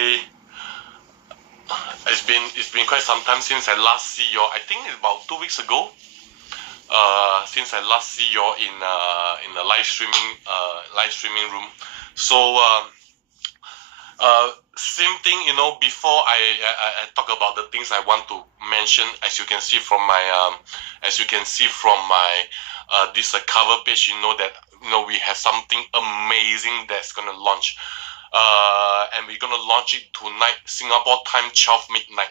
Okay, it's been quite some time since I last see you. I think it's about 2 weeks ago. Since I last see you in the live streaming room. So same thing, you know. Before I talk about the things I want to mention, as you can see from my this cover page, you know that we have something amazing that's gonna launch. And we're gonna launch it tonight, Singapore time, 12 midnight,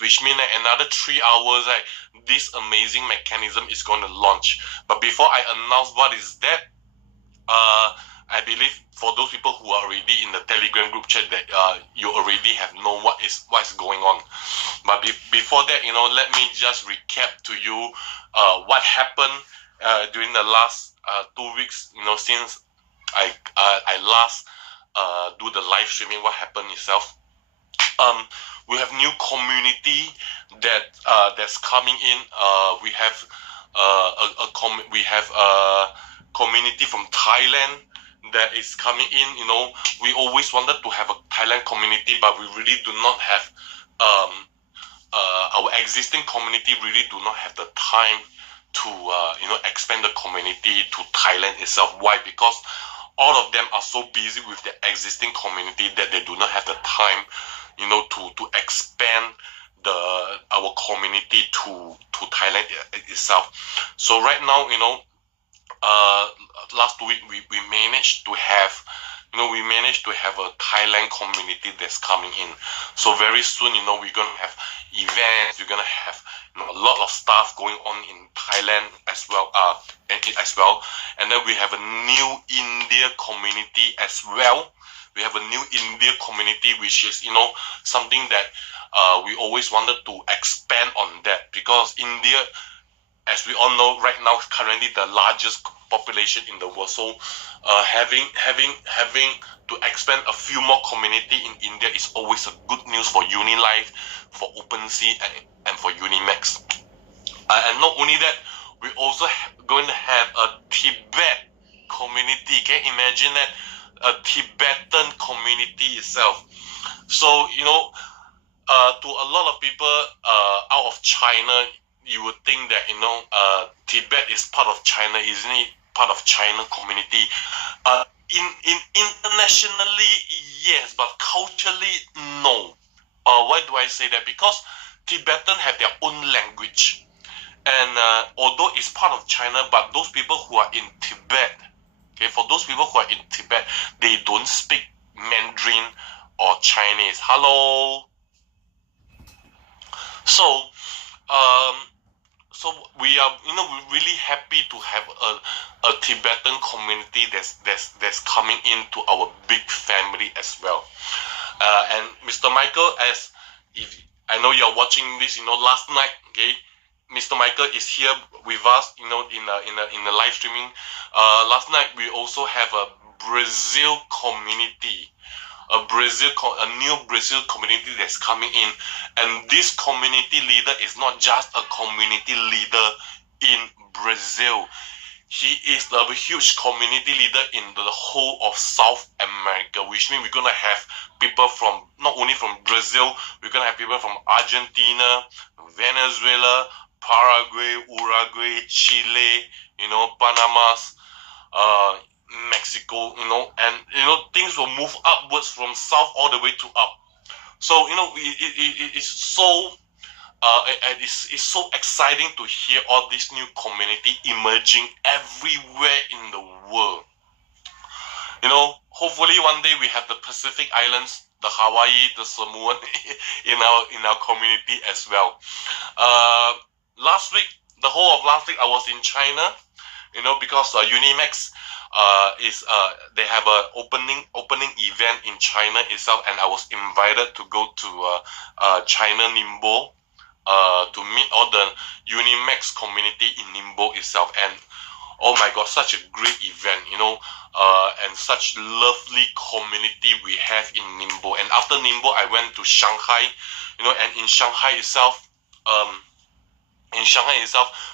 which means that another 3 hours, right, this amazing mechanism is gonna launch. But before I announce what is that, I believe for those people who are already in the Telegram group chat that you already have known what's going on. But before that, you know, let me just recap to you what happened during the last 2 weeks. You know, since I last do the live streaming, what happened itself. We have new community that's coming in. We have a community from Thailand that is coming in. You know, we always wanted to have a Thailand community, but we really do not have our existing community really do not have the time to expand the community to Thailand itself. Why? Because all of them are so busy with their existing community that they do not have the time, you know, to expand our community to Thailand itself. So right now, you know, last week we managed to have a Thailand community that's coming in. So very soon, you know, we're gonna have events, we're gonna have, you know, a lot of stuff going on in Thailand as well, and then we have a new India community as well. We have a new India community, which is, you know, something that we always wanted to expand on that, because India, as we all know, right now is currently the largest population in the world. So having to expand a few more community in India is always a good news for UniLive, for OpenSea, and for UniMax. And not only that, we also going to have a Tibet community. Can you imagine that? A Tibetan community itself. So, you know, to a lot of people out of China, you would think that, you know, Tibet is part of China, isn't it? Part of China community. In internationally, yes, but culturally, no. Why do I say that? Because Tibetan have their own language, and although it's part of China, but those people who are in Tibet, okay, for those people who are in Tibet, they don't speak Mandarin or Chinese. Hello. So we are, you know, we're really happy to have a Tibetan community that's coming into our big family as well. And Mr. Michael, as if I know you're watching this, you know, last night, okay, Mr. Michael is here with us, you know, in the live streaming. Last night we also have a Brazil community. A new Brazil community that's coming in, and this community leader is not just a community leader in Brazil. He is a huge community leader in the whole of South America, which means we're gonna have people from not only from Brazil, we're gonna have people from Argentina, Venezuela, Paraguay, Uruguay, Chile, you know, Panama, Mexico, you know, and you know, things will move upwards from south all the way to up. So, you know, it's so it's so exciting to hear all this new community emerging everywhere in the world. You know, hopefully one day we have the Pacific Islands, the Hawaii, the Samoan in our community as well. Last week, the whole of last week, I was in China, you know, because UniMax they have a opening event in China itself, and I was invited to go to China Ningbo to meet all the UniMax community in Ningbo itself. And oh my god, such a great event, you know, and such lovely community we have in Ningbo. And after Ningbo, I went to Shanghai, you know, and in Shanghai itself,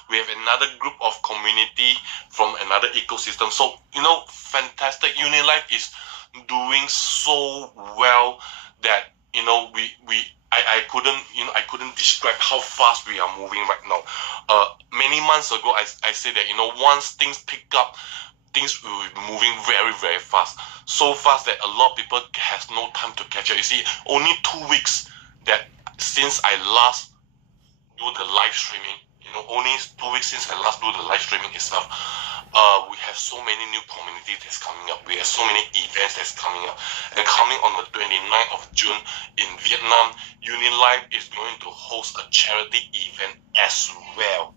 we have another group of community from another ecosystem. So, you know, fantastic. UniLive is doing so well. that I couldn't describe how fast we are moving right now. Many months ago, I said that once things pick up, things will be moving very, very fast. So fast that a lot of people has no time to catch up. You see, only 2 weeks that since I last do the live streaming, only 2 weeks since I last do the live streaming itself, we have so many new communities that's coming up. We have so many events that's coming up. And coming on the 29th of June in Vietnam, UniLive is going to host a charity event as well.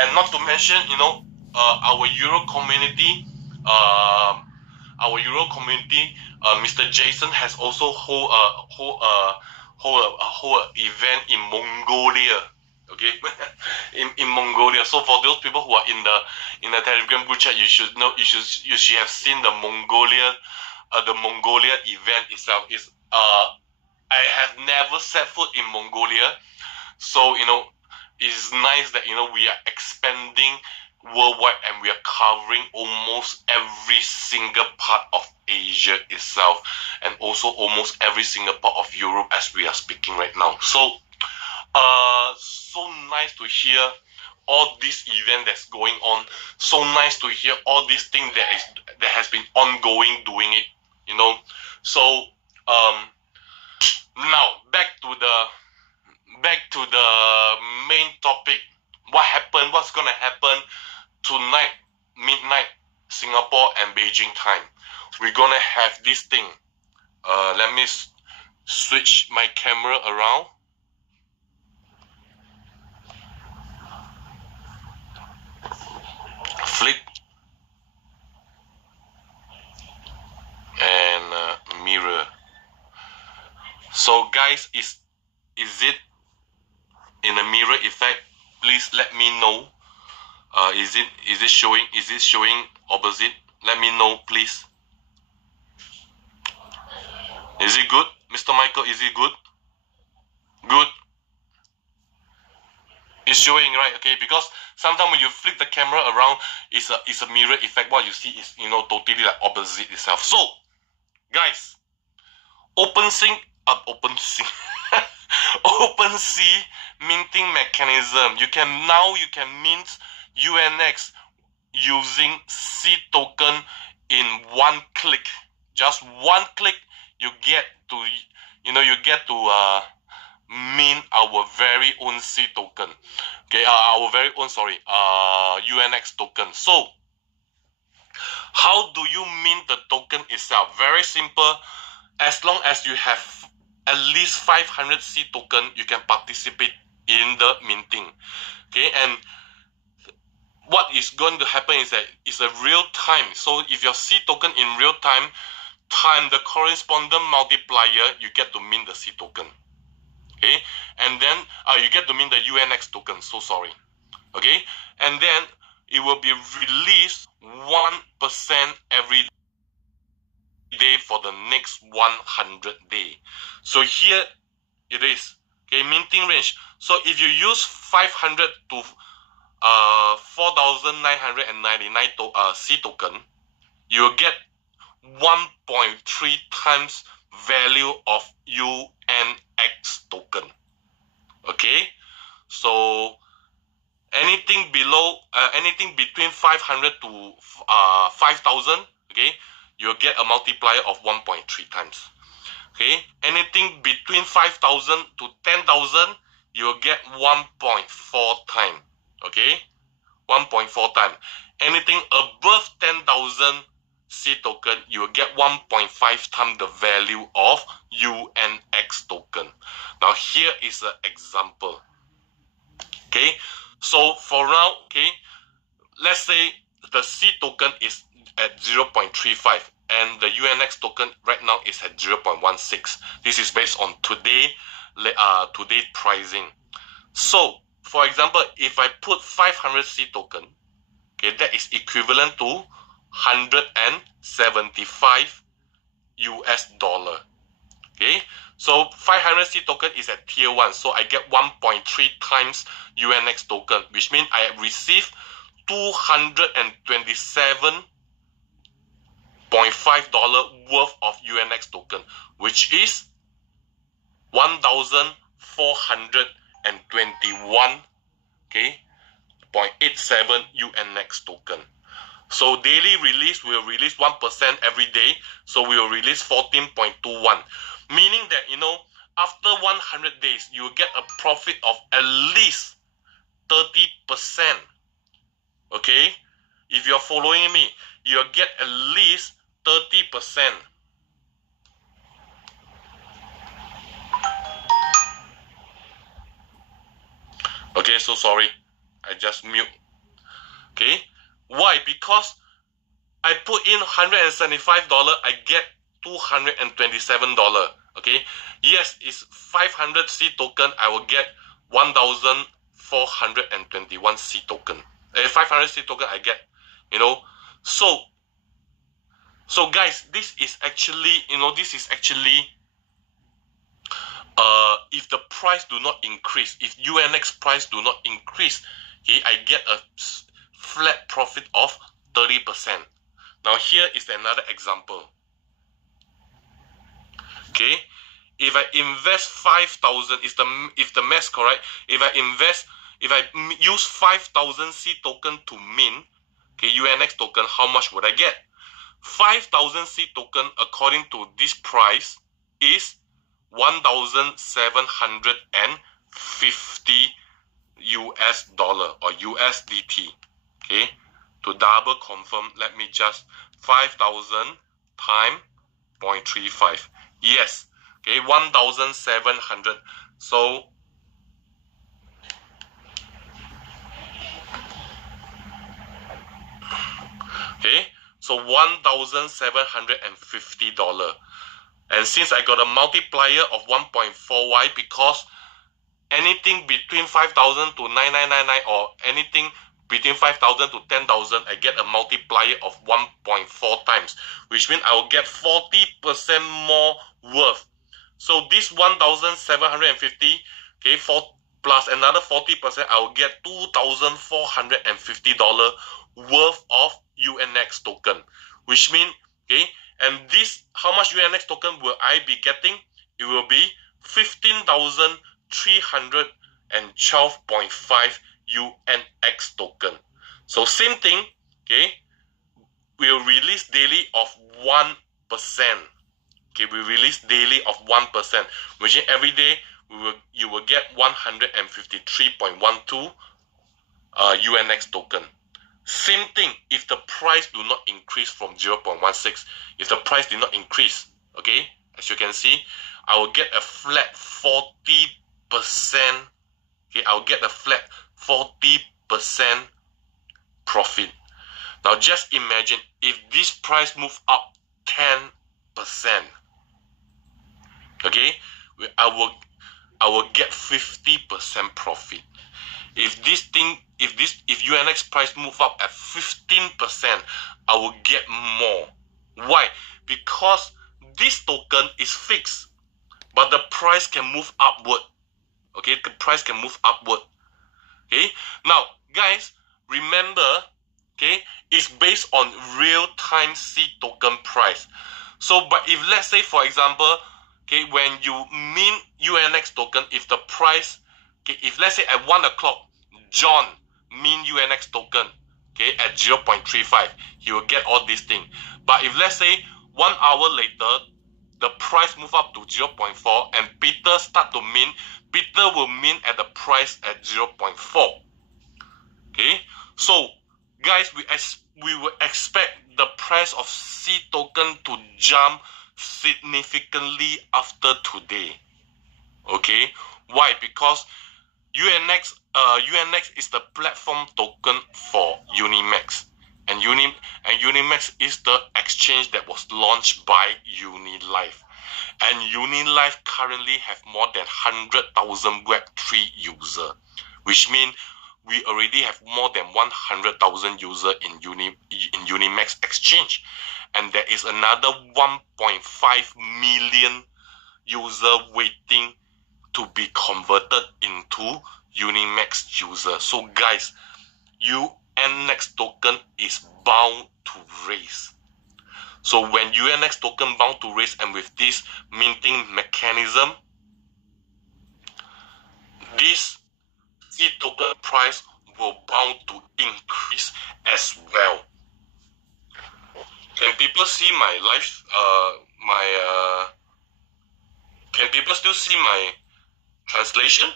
And not to mention, our Euro community, Mr. Jason has also hold a event in Mongolia. Okay, in Mongolia. So for those people who are in the Telegram group chat, you should have seen the Mongolia event itself. Is I have never set foot in Mongolia, so it's nice that we are expanding worldwide and we are covering almost every single part of Asia itself, and also almost every single part of Europe as we are speaking right now. So so nice to hear all this event that's going on. So nice to hear all these things that has been ongoing doing it. So now back to the main topic. What happened? What's gonna happen tonight, midnight, Singapore and Beijing time? We're gonna have this thing. Let me switch my camera around. Flip and mirror. So guys, is it in a mirror effect? Please let me know. Is it showing opposite? Let me know, please. Is it good, Mr. Michael? Is it good? Good. It's showing, right? Okay, because sometimes when you flip the camera around, it's a mirror effect. What you see is totally like opposite itself. So, guys, OpenSea minting mechanism. You can mint UNX using C token in one click. Just one click, you get to mint our very own C token. Okay, our very own UNX token. So how do you mint the token itself? Very simple. As long as you have at least 500 C token, you can participate in the minting. Okay, and what is going to happen is that it's a real time. So if your C token in real time time the corresponding multiplier, you get to mint the C token. Okay, and then you get to mint the UNX token. So sorry. Okay, and then it will be released 1% every day for the next 100 days. So here it is. Okay, minting range. So if you use 500 to 4,999 C token, you will get 1.3 times value of UNX token. Okay, so anything between 500 to 5,000, okay, you'll get a multiplier of 1.3 times. Okay, anything between 5,000 to 10,000, you'll get 1.4 times. Okay, 1.4 times. Anything above 10,000 C token, you will get 1.5 times the value of UNX token. Now here is an example. Okay, so for now, okay, let's say the C token is at 0.35 and the UNX token right now is at 0.16. This is based on today pricing. So for example, if I put 500 C token, okay, that is equivalent to 175 US dollar. Okay, so 500 C token is at tier 1, so I get 1.3 times UNX token, which means I receive 227 $0.5 worth of UNX token, which is 1,421 0.87 UNX token. So daily release will release 1% every day. So we will release 14.21, meaning that after 100 days you will get a profit of at least 30%. Okay, if you're following me, you'll get at least 30%. Okay, so sorry, I just mute. Okay, why? Because I put in $175, I get $227. Okay, yes, it's 500 C token, I will get 1,421 C token. 500 C token I get, so guys, this is actually, if the price do not increase, if UNX price do not increase, okay, I get a flat profit of 30%. Now here is another example. Okay, if I invest 5,000, if the math correct, if I use 5,000 C token to mint, okay, UNX token, how much would I get? 5,000 C token according to this price is 1,750 US dollar or USDT. Okay, to double confirm, let me just 5,000 times 0.35. Yes, okay, 1,700. So okay, so $1,750. And since I got a multiplier of 1.4, why? Because anything between 5,000 to 9,999 or anything between 5,000 to 10,000, I get a multiplier of 1.4 times, which means I will get 40% more worth. So this 1,750, okay, plus another 40%, I will get $2,450 worth of UNX token, which means, okay, and this, how much UNX token will I be getting? It will be 15,312.5 UNX token. So same thing, okay, we'll release daily of 1%. Okay, we release daily of 1%, which is every day you will get 153.12 UNX token. Same thing if the price do not increase from 0.16. If the price did not increase, okay, as you can see, I will get a flat 40%. Okay, I'll get a flat 40% profit. Now just imagine if this price move up 10%. Okay, I will get 50% profit. If UNX price move up at 15%, I will get more. Why? Because this token is fixed, but the price can move upward. Okay, the price can move upward. Okay, now guys, remember, okay, it's based on real-time C token price. So, but if let's say, for example, okay, when you mint UNX token, if the price, okay, if let's say at 1 o'clock, John mint UNX token, okay, at 0.35, he will get all these things. But if let's say 1 hour later, the price move up to 0.4 and Peter start to mint, Peter will mint at the price at 0.4. Okay, so guys, we will expect the price of C token to jump significantly after today. Okay, why? Because UNX is the platform token for UniMax, and UniMax is the exchange that was launched by UniLive, and UniLive currently have more than 100,000 Web3 users, which means we already have more than 100,000 users in UniMax exchange, and there is another 1.5 million user waiting to be converted into UniMax user. So guys, UNX token is bound to raise. So when UNX token bound to raise, and with this minting mechanism, this C token price will bound to increase as well. Can people see my live? Can people still see my translation?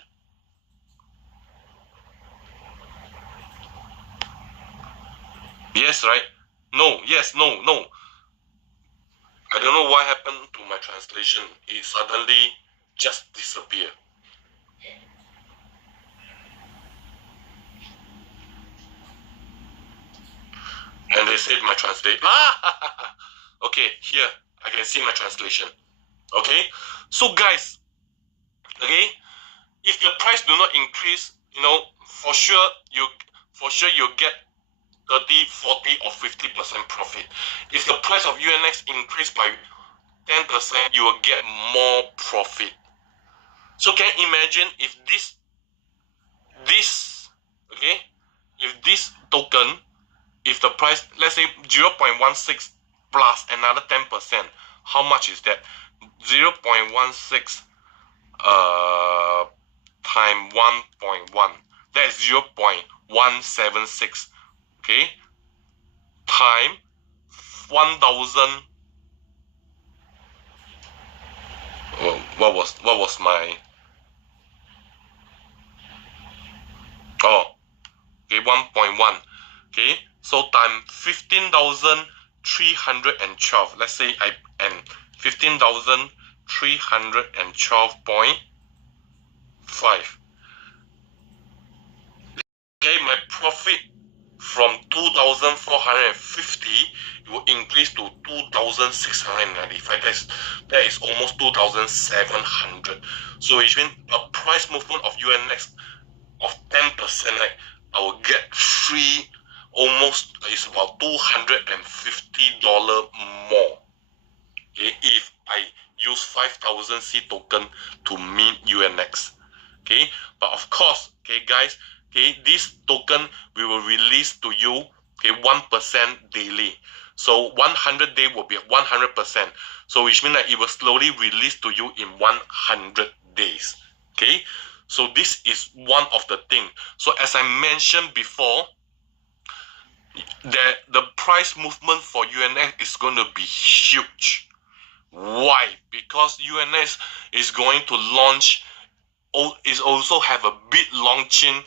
Yes, right? No, yes, no. I don't know what happened to my translation. It suddenly just disappeared. And they said my translation. Okay, here I can see my translation. Okay, so guys, okay, if the price do not increase, for sure you get 30, 40 or 50% profit. If the price of UNX increase by 10%, you will get more profit. So can you imagine if this okay, if this token, if the price, let's say 0.16 plus another 10%, how much is that? 0.16 time 1.1, that's 0.176, okay, time 1000. What was my, okay, 1.1, okay, so time 15,312, let's say and 15,312.5. Okay, my profit from 2,450 will increase to 2,695. That is almost 2,700. So which means a price movement of UNX of 10%, right, I will get free, almost, it's about $250 more. Okay, if I use 5,000 C token to mint UNX. Okay, but of course, okay guys, okay, this token we will release to you, okay, 1% daily. So 100 day will be 100%. So which means that it will slowly release to you in 100 days. Okay, so this is one of the thing. So as I mentioned before, that the price movement for UNX is going to be huge. Why? Because UNX is going to launch, is also have a big launching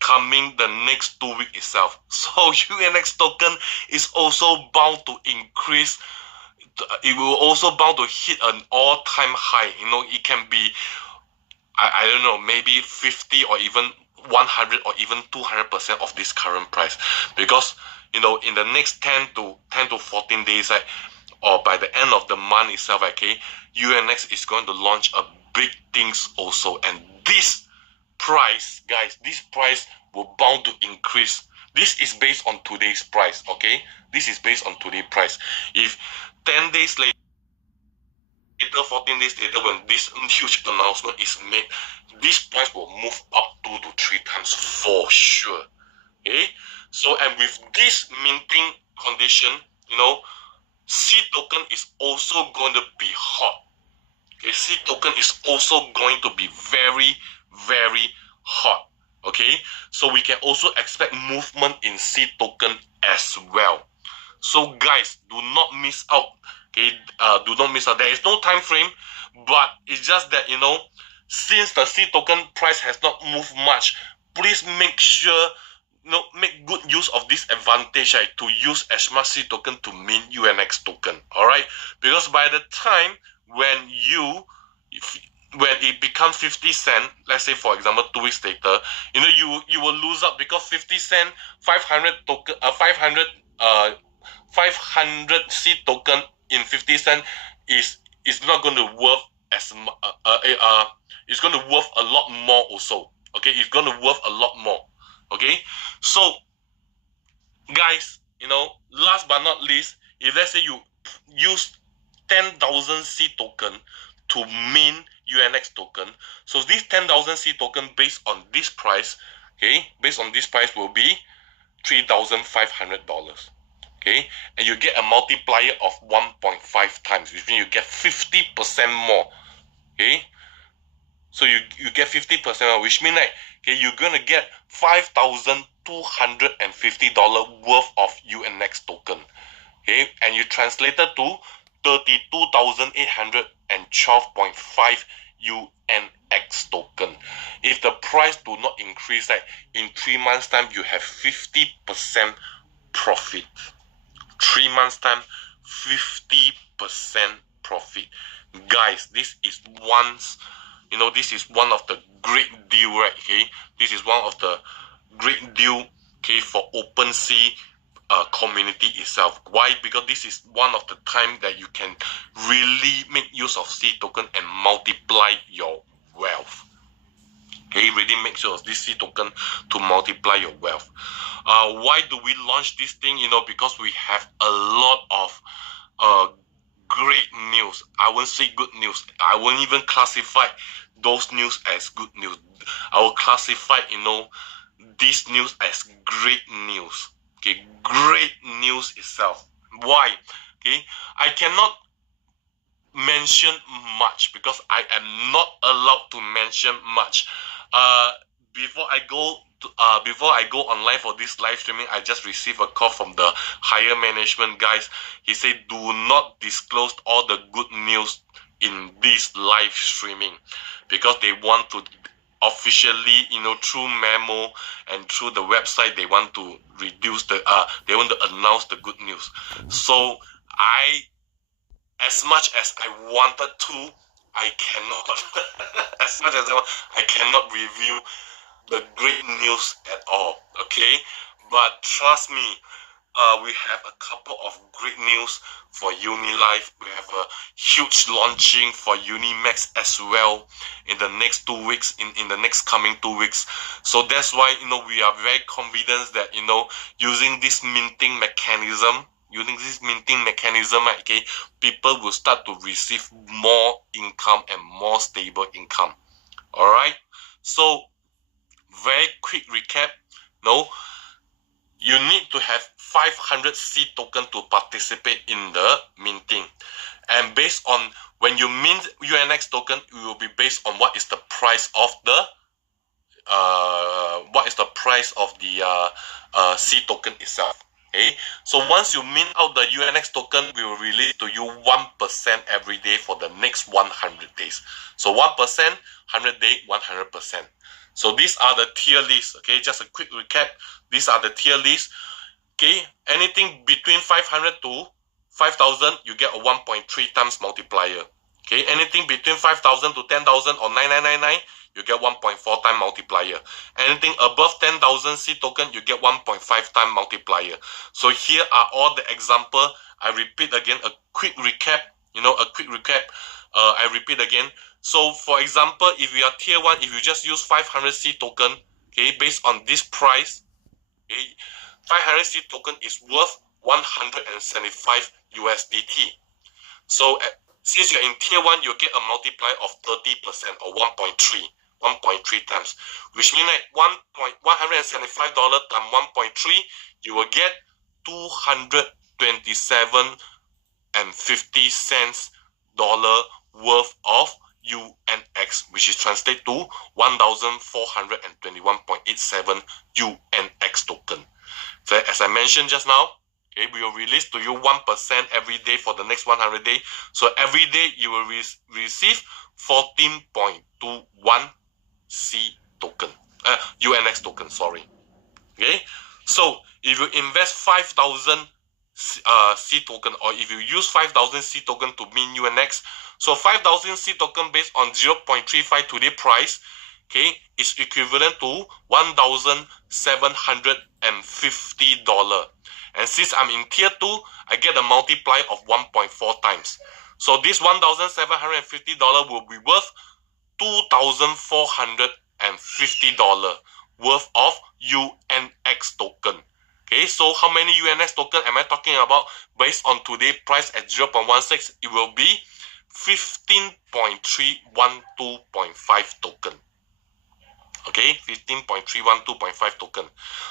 coming the next 2 weeks itself. So UNX token is also bound to increase. It will also bound to hit an all-time high. It can be, I don't know, maybe 50 or even 100 or even 200% of this current price, because in the next 10 to 14 days, right, or by the end of the month itself, okay, UNX is going to launch a big things also, and this price, guys, this price will bound to increase. This is based on today's price, okay? This is based on today's price. If 10 days later, 14 days later, when this huge announcement is made, this price will move up 2 to 3 times for sure. Okay, so and with this minting condition, C token is also going to be hot. Okay, C token is also going to be very, very hot. Okay, so we can also expect movement in C token as well. So guys, do not miss out. Okay, do not miss out. There is no time frame, but it's just that since the C token price has not moved much, please make sure make good use of this advantage, right, to use as much C token to mint UNX token. All right, because by the time when it becomes 50 cent, let's say for example 2 weeks later, you will lose out, because 50 cent 500 token 500 C token in 50 cent is not going to worth as it's going to worth a lot more also. Okay, it's going to worth a lot more. Okay, so guys, last but not least, if let's say you use 10,000 C token to mint UNX token, so this 10,000 C token based on this price, okay, based on this price will be $3,500. Okay, and you get a multiplier of 1.5 times, which means you get 50% more. Okay, so you get 50% more, which means like, okay, you're gonna get $5,250 worth of UNX token. Okay, and you translated to 32,812.5 UNX token. If the price do not increase, like in 3 months time, you have 50% profit. 3 months time, 50% profit. Guys, this is this is one of the great deal, right? Okay, this is one of the great deal, okay, for OpenSea community itself. Why? Because this is one of the time that you can really make use of C token and multiply your wealth. Okay, really make use of this C token to multiply your wealth. Why do we launch this thing? Because we have a lot of great news. I won't say good news. I won't even classify those news as good news. I will classify, this news as great news. Okay, great news itself. Why? Okay, I cannot mention much because I am not allowed to mention much. Before I go online for this live streaming, I just received a call from the higher management guys. He said, do not disclose all the good news in this live streaming because they want to officially, through memo and through the website, they want to they want to announce the good news. So as much as I wanted to, I cannot. As much as I cannot review the great news at all. Okay, but trust me, we have a couple of great news for UniLive. We have a huge launching for UniMax as well in the next 2 weeks, in the next coming 2 weeks. So that's why, we are very confident that, using this minting mechanism, okay, people will start to receive more income and more stable income. All right. So very quick recap. You need to have 500 C token to participate in the minting. And based on when you mint UNX token, it will be based on what is the price of the C token itself. Okay, so once you mint out the UNX token, we will release to you 1% every day for the next 100 days. So 1%, 100 day, 100%. So these are the tier lists. Okay, just a quick recap. These are the tier lists. Okay, anything between 500 to 5,000, you get a 1.3 times multiplier. Okay, anything between 5,000 to 10,000 or 9,999, you get 1.4 time multiplier. Anything above 10,000 C token, you get 1.5 time multiplier. So here are all the example. I repeat again, a quick recap. I repeat again. So for example, if you are tier 1, if you just use 500 C token, okay, based on this price, okay, 500 C token is worth 175 USDT. So since you're in tier 1, you get a multiplier of 30% or 1.3 times, which means like $175 times 1.3, you will get $227.50 worth of UNX, which is translated to 1,421.87 UNX token. So as I mentioned just now, okay, we will release to you 1% every day for the next 100 days. So every day you will receive 14.21 C token, UNX token, sorry. Okay, so if you invest 5,000 C token, or if you use 5,000 C token to mint UNX, so 5,000 C token based on 0.35 today price, okay, is equivalent to $1,750. And since I'm in tier 2, I get a multiplier of 1.4 times. So this $1,750 will be worth $2,450 worth of UNX token. Okay, so how many UNX token am I talking about? Based on today's price at 0.16, it will be 15.312.5 token. Okay, 15.312.5 token.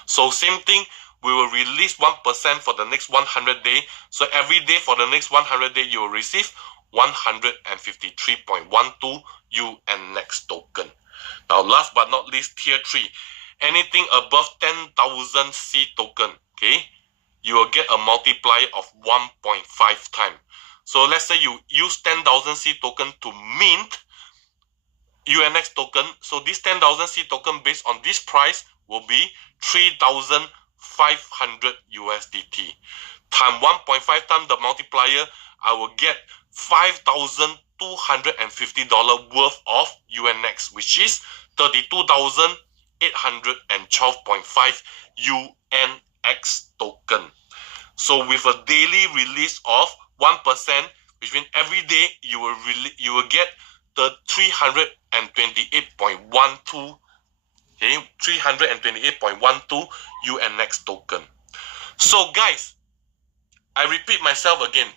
So same thing, we will release 1% for the next 100 days. So every day for the next 100 days, you will receive 153.12 UNX token. Now, last but not least, tier 3. Anything above 10,000 C token, okay, you will get a multiplier of 1.5 times. So let's say you use 10,000 C token to mint UNX token. So this 10,000 C token based on this price will be 3,500 USDT. Time 1.5 times the multiplier, I will get $5,250 worth of UNX, which is 32,812.5 UNX token. So with a daily release of 1%, which means every day you will get the 328.12, okay, 328.12 UNX token. So guys, I repeat myself again,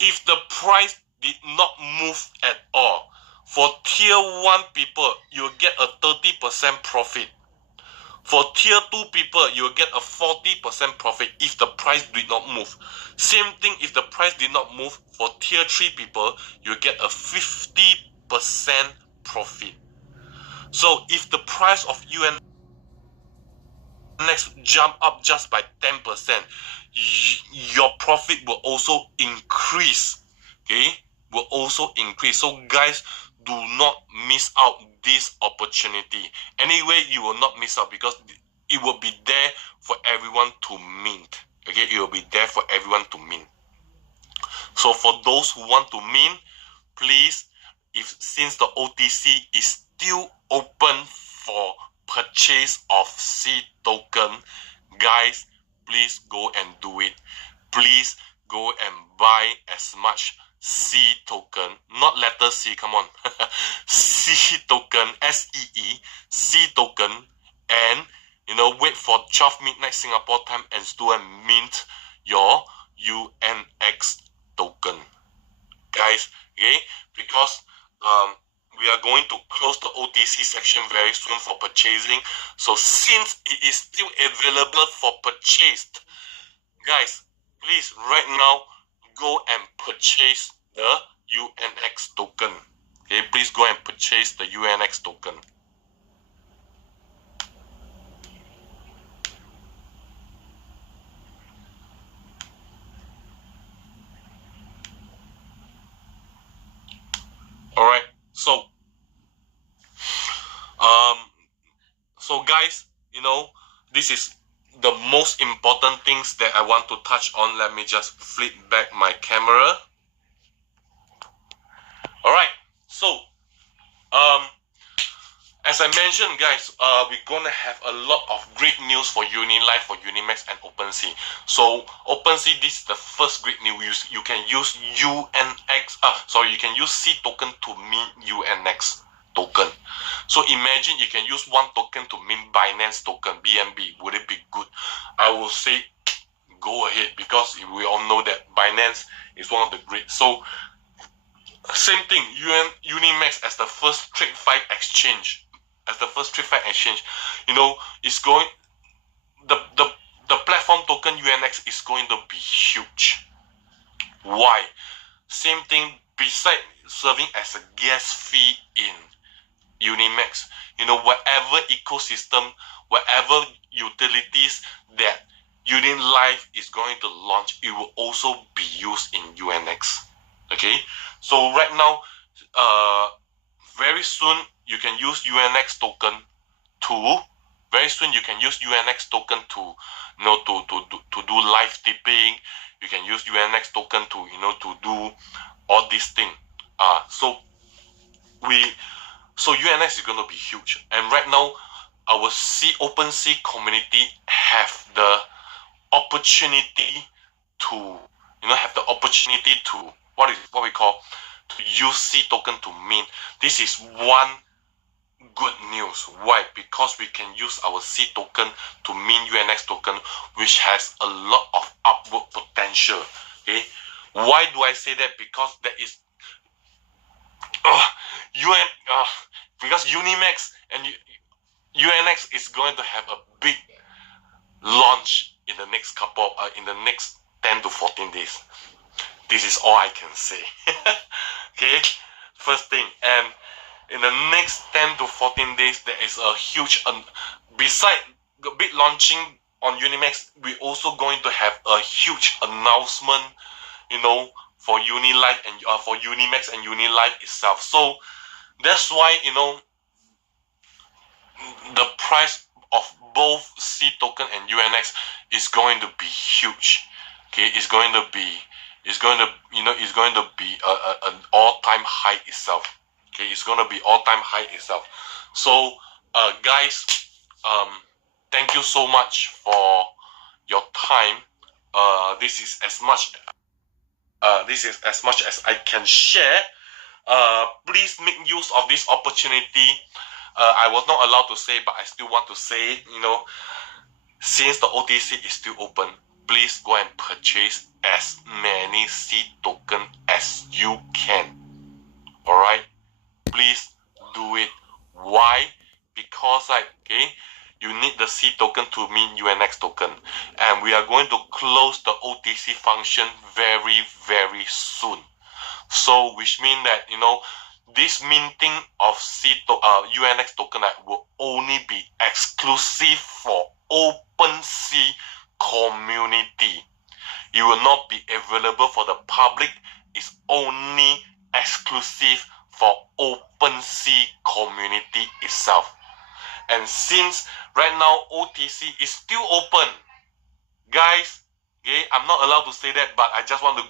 if the price did not move at all, for tier 1 people, you'll get a 30% profit. For tier 2 people, you'll get a 40% profit if the price did not move. Same thing, if the price did not move, for tier 3 people, you'll get a 50% profit. So if the price of UNX jump up just by 10%, your profit will also increase. Okay, will also increase. So guys, do not miss out this opportunity. Anyway, you will not miss out because it will be there for everyone to mint. Okay, it will be there for everyone to mint. So for those who want to mint, please, since the OTC is still open for purchase of C token, guys, please go and do it. Please go and buy as much C token, not letter C, come on, C token, SEE, C token, and wait for 12 midnight Singapore time and still mint your UNX token, guys. Okay, because we are going to close the OTC section very soon for purchasing. So since it is still available for purchase, guys, please right now go and purchase the UNX token. Okay, please go and purchase the UNX token. Alright, so guys, this is the most important things that I want to touch on. Let me just flip back my camera. Alright, so as I mentioned, guys, we're gonna have a lot of great news for UniLive, for UniMax, and OpenSea. So OpenSea, this is the first great news. You can use UNX. You can use C token to mint UNX token. So imagine you can use one token to mint Binance token, BNB. Would it be good? I will say go ahead, because we all know that Binance is one of the great. So same thing, UniMax as the first TradeFi exchange. It's going, the platform token UNX is going to be huge. Why? Same thing, besides serving as a gas fee in UniMax, whatever ecosystem, whatever utilities that UniLive is going to launch, it will also be used in UNX. Okay, so right now, very soon you can use UNX token to. Very soon you can use UNX token to, to do live tipping. You can use UNX token to, to do all these things. So UNX is going to be huge. And right now, our OpenSea community have the opportunity to, what we call, to use C token to mint. This is one good news. Why? Because we can use our C token to mint UNX token, which has a lot of upward potential. Okay, why do I say that? Because there is because UniMax and UNX is going to have a big launch in the next in the next 10 to 14 days. This is all I can say. Okay, first thing, and in the next 10 to 14 days, there is a huge, beside the big launching on Unimax, we're also going to have a huge announcement, for UniLive and for Unimax and UniLive itself. So that's why, the price of both C token and UNX is going to be huge. Okay, it's going to be an all-time high itself. Okay, it's going to be all-time high itself. So guys, thank you so much for your time. This is as much as I can share. Please make use of this opportunity. I was not allowed to say, but I still want to say, since the OTC is still open, please go and purchase as many C token as you can. Alright? Please do it. Why? Because you need the C token to mint UNX token. And we are going to close the OTC function very, very soon. So which means that, this minting of UNX token will only be exclusive for OpenSea community. It will not be available for the public. It's only exclusive for OpenSea community itself. And since right now OTC is still open, guys, okay, I'm not allowed to say that, but I just want to,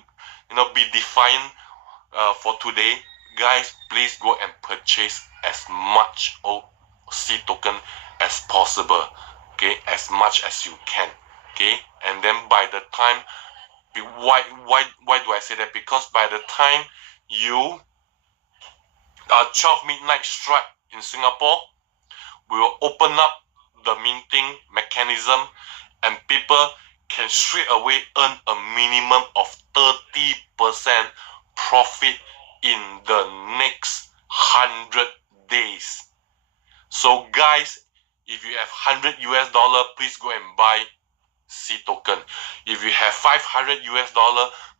be defiant for today. Guys, please go and purchase as much C token as possible. Okay, as much as you can. Okay, and then by the time, why do I say that? Because by the time you 12 midnight strike in Singapore, we will open up the minting mechanism, and people can straight away earn a minimum of 30% profit in the next 100 days. So guys, if you have $100 US, please go and buy C token. If you have $500 US,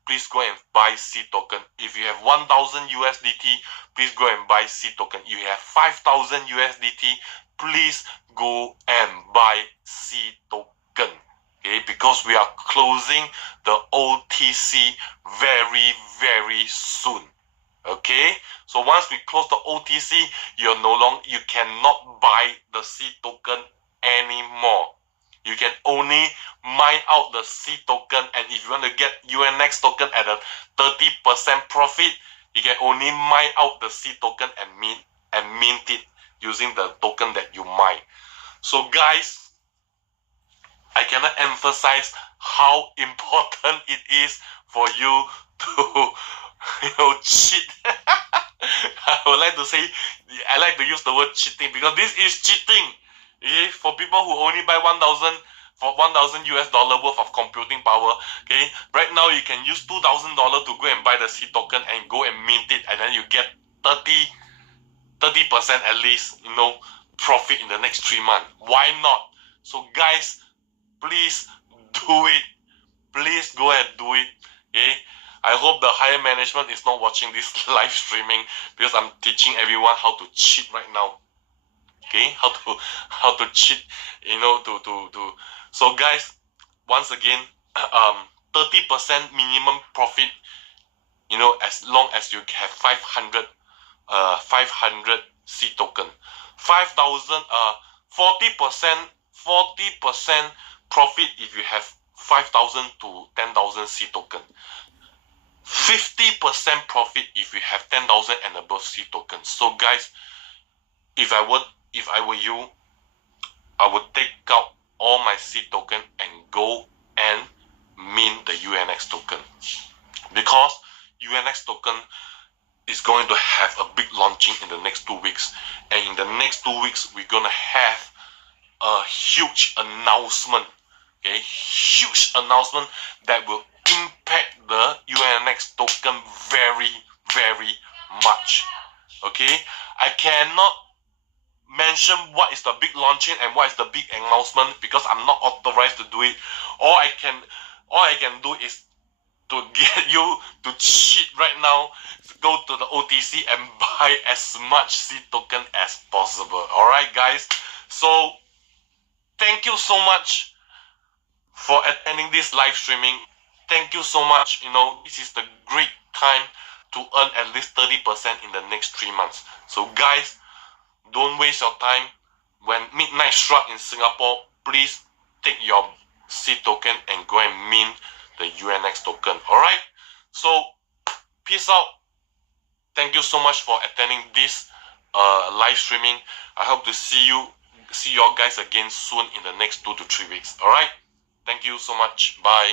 please go and buy C token. If you have 1,000 USDT, please go and buy C token. If you have 5,000 USDT, please go and buy C token. Okay, because we are closing the OTC very, very soon. Okay, so once we close the OTC, you cannot buy the C token anymore. You can only mine out the C token, and if you want to get UNX token at a 30% profit, you can only mine out the C token and mint it using the token that you mine. So guys, I cannot emphasize how important it is for you to cheat. I like to use the word cheating, because this is cheating. Okay? For people who only buy 1,000 US dollar worth of computing power, okay, right now you can use $2,000 to go and buy the C token and go and mint it, and then you get 30% at least, profit in the next 3 months. Why not? So guys, please do it. Please go and do it. Okay, I hope the higher management is not watching this live streaming, because I'm teaching everyone how to cheat right now. Okay, how to cheat, so guys, once again, 30% minimum profit, as long as you have 500 C token. 5,000 40% profit if you have 5,000 to 10,000 C token. 50% profit if you have 10,000 and above C tokens. So guys, if I were you, I would take out all my C token and go and mint the UNX token, because UNX token is going to have a big launching in the next 2 weeks, and in the next 2 weeks we're gonna have a huge announcement. Okay, huge announcement that will impact the UNX token very, very much. Okay, I cannot mention what is the big launching and what is the big announcement because I'm not authorized to do it. All I can do is to get you to cheat right now. Go to the OTC and buy as much seed token as possible. Alright guys, so thank you so much for attending this live streaming. Thank you so much. You know, this is the great time to earn at least 30% in the next 3 months. So guys, don't waste your time. When midnight struck in Singapore, please take your seed token and go and mint the UNX token. Alright, so peace out. Thank you so much for attending this live streaming. I hope to see you guys again soon in the next 2 to 3 weeks. Alright, thank you so much. Bye.